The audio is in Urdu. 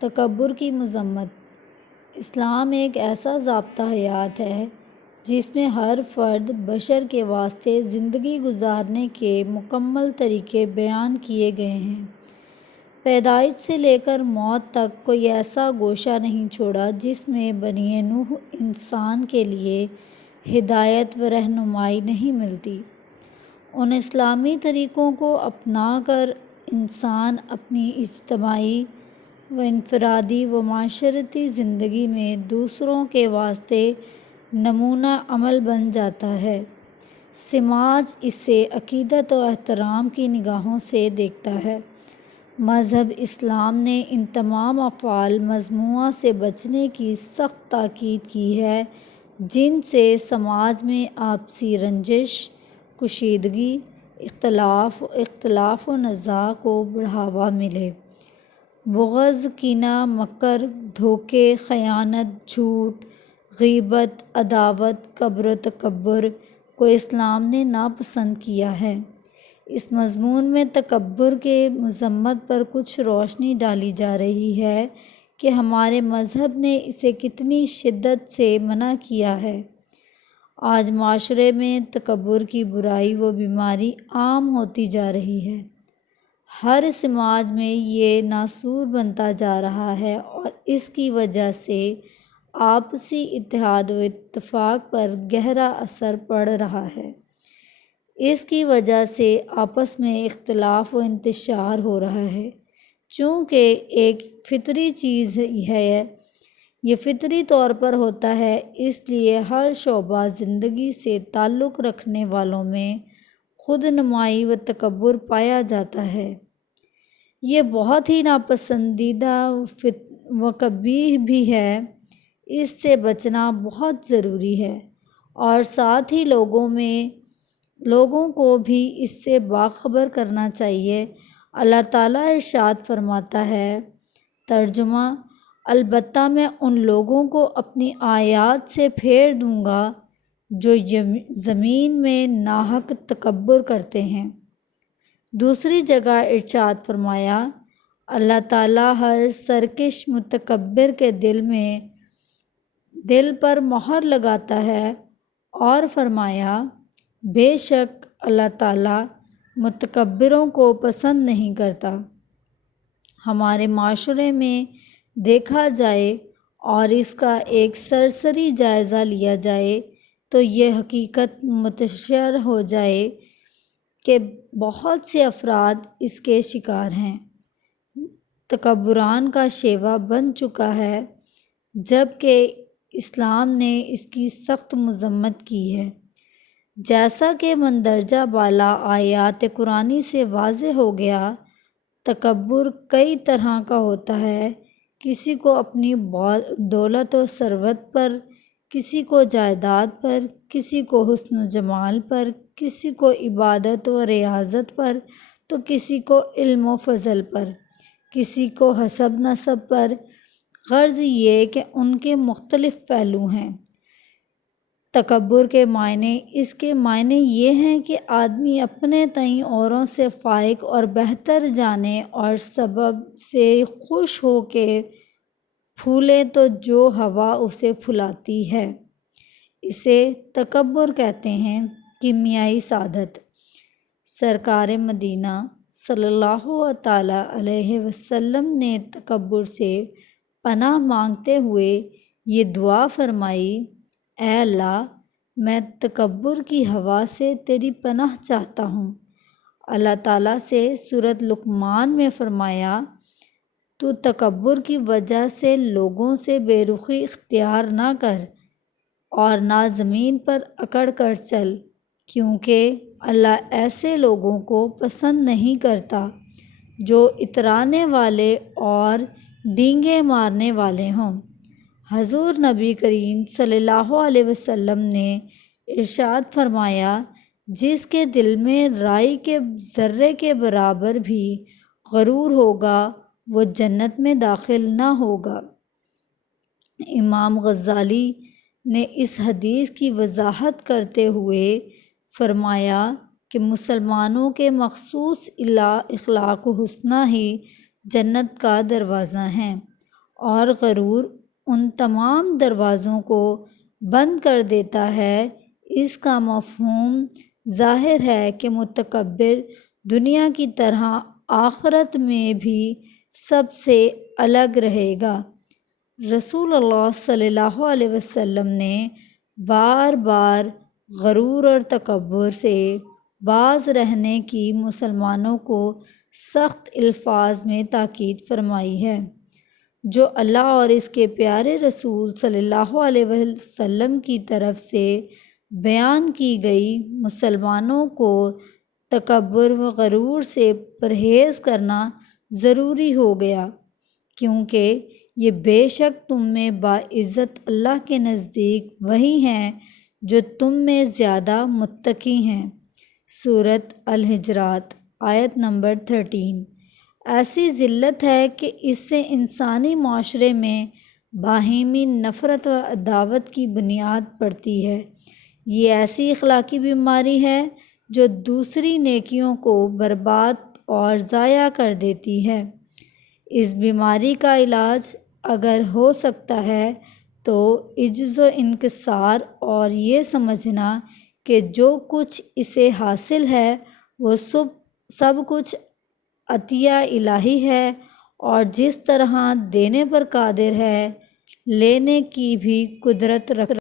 تکبر کی مذمت۔ اسلام ایک ایسا ضابطہ حیات ہے جس میں ہر فرد بشر کے واسطے زندگی گزارنے کے مکمل طریقے بیان کیے گئے ہیں۔ پیدائش سے لے کر موت تک کوئی ایسا گوشہ نہیں چھوڑا جس میں بنی نوح انسان کے لیے ہدایت و رہنمائی نہیں ملتی۔ ان اسلامی طریقوں کو اپنا کر انسان اپنی اجتماعی و انفرادی و معاشرتی زندگی میں دوسروں کے واسطے نمونہ عمل بن جاتا ہے۔ سماج اسے عقیدت و احترام کی نگاہوں سے دیکھتا ہے۔ مذہب اسلام نے ان تمام افعال مذمومہ سے بچنے کی سخت تاکید کی ہے جن سے سماج میں آپسی رنجش، کشیدگی، اختلاف و نزاع کو بڑھاوا ملے۔ بغض، کینہ، مکر، دھوکے، خیانت، جھوٹ، غیبت، عداوت، کبر و تکبر کو اسلام نے ناپسند کیا ہے۔ اس مضمون میں تکبر کے مذمت پر کچھ روشنی ڈالی جا رہی ہے کہ ہمارے مذہب نے اسے کتنی شدت سے منع کیا ہے۔ آج معاشرے میں تکبر کی برائی و بیماری عام ہوتی جا رہی ہے۔ ہر سماج میں یہ ناسور بنتا جا رہا ہے اور اس کی وجہ سے آپسی اتحاد و اتفاق پر گہرا اثر پڑ رہا ہے۔ اس کی وجہ سے آپس میں اختلاف و انتشار ہو رہا ہے۔ چونکہ ایک فطری چیز ہے، یہ فطری طور پر ہوتا ہے، اس لیے ہر شعبہ زندگی سے تعلق رکھنے والوں میں خود نمائی و تکبر پایا جاتا ہے۔ یہ بہت ہی ناپسندیدہ و قبیح بھی ہے۔ اس سے بچنا بہت ضروری ہے اور ساتھ ہی لوگوں کو بھی اس سے باخبر کرنا چاہیے۔ اللہ تعالیٰ ارشاد فرماتا ہے، ترجمہ: البتہ میں ان لوگوں کو اپنی آیات سے پھیر دوں گا جو زمین میں ناحق تکبر کرتے ہیں۔ دوسری جگہ ارشاد فرمایا، اللہ تعالیٰ ہر سرکش متکبر کے دل پر مہر لگاتا ہے اور فرمایا، بے شک اللہ تعالیٰ متکبروں کو پسند نہیں کرتا۔ ہمارے معاشرے میں دیکھا جائے اور اس کا ایک سرسری جائزہ لیا جائے تو یہ حقیقت متشر ہو جائے کہ بہت سے افراد اس کے شکار ہیں۔ تکبران کا شیوا بن چکا ہے، جبکہ اسلام نے اس کی سخت مذمت کی ہے۔ جیسا کہ مندرجہ بالا آیات قرآنی سے واضح ہو گیا، تکبر کئی طرح کا ہوتا ہے۔ کسی کو اپنی دولت و ثروت پر، کسی کو جائیداد پر، کسی کو حسن و جمال پر، کسی کو عبادت و ریاضت پر تو کسی کو علم و فضل پر، کسی کو حسب نسب پر۔ غرض یہ کہ ان کے مختلف پہلو ہیں۔ تکبر کے معنی، اس کے معنی یہ ہیں کہ آدمی اپنے تئیں اوروں سے فائق اور بہتر جانے اور سبب سے خوش ہو کے پھولے تو جو ہوا اسے پھلاتی ہے، اسے تکبر کہتے ہیں۔ کیمیائی سعادت۔ سرکار مدینہ صلی اللہ تعالیٰ علیہ وسلم نے تکبر سے پناہ مانگتے ہوئے یہ دعا فرمائی، اے اللہ، میں تکبر کی ہوا سے تیری پناہ چاہتا ہوں۔ اللہ تعالیٰ سے سورۃ لقمان میں فرمایا، تو تکبر کی وجہ سے لوگوں سے بے رخی اختیار نہ کر اور نہ زمین پر اکڑ کر چل، کیونکہ اللہ ایسے لوگوں کو پسند نہیں کرتا جو اترانے والے اور ڈینگے مارنے والے ہوں۔ حضور نبی کریم صلی اللہ علیہ وسلم نے ارشاد فرمایا، جس کے دل میں رائی کے ذرے کے برابر بھی غرور ہوگا وہ جنت میں داخل نہ ہوگا۔ امام غزالی نے اس حدیث کی وضاحت کرتے ہوئے فرمایا کہ مسلمانوں کے مخصوص اخلاق و حسنہ ہی جنت کا دروازہ ہیں اور غرور ان تمام دروازوں کو بند کر دیتا ہے۔ اس کا مفہوم ظاہر ہے کہ متکبر دنیا کی طرح آخرت میں بھی سب سے الگ رہے گا۔ رسول اللہ صلی اللہ علیہ وسلم نے بار بار غرور اور تکبر سے باز رہنے کی مسلمانوں کو سخت الفاظ میں تاکید فرمائی ہے۔ جو اللہ اور اس کے پیارے رسول صلی اللہ علیہ وسلم کی طرف سے بیان کی گئی مسلمانوں کو تکبر و غرور سے پرہیز کرنا ضروری ہو گیا، کیونکہ یہ بے شک تم میں باعزت اللہ کے نزدیک وہی ہیں جو تم میں زیادہ متقی ہیں۔ سورۃ الحجرات آیت نمبر 13۔ ایسی ذلت ہے کہ اس سے انسانی معاشرے میں باہمی نفرت و عداوت کی بنیاد پڑتی ہے۔ یہ ایسی اخلاقی بیماری ہے جو دوسری نیکیوں کو برباد اور ضائع کر دیتی ہے۔ اس بیماری کا علاج اگر ہو سکتا ہے تو عجز و انکسار اور یہ سمجھنا کہ جو کچھ اسے حاصل ہے وہ سب کچھ عطیہ الہی ہے اور جس طرح دینے پر قادر ہے لینے کی بھی قدرت رکھتا ہے۔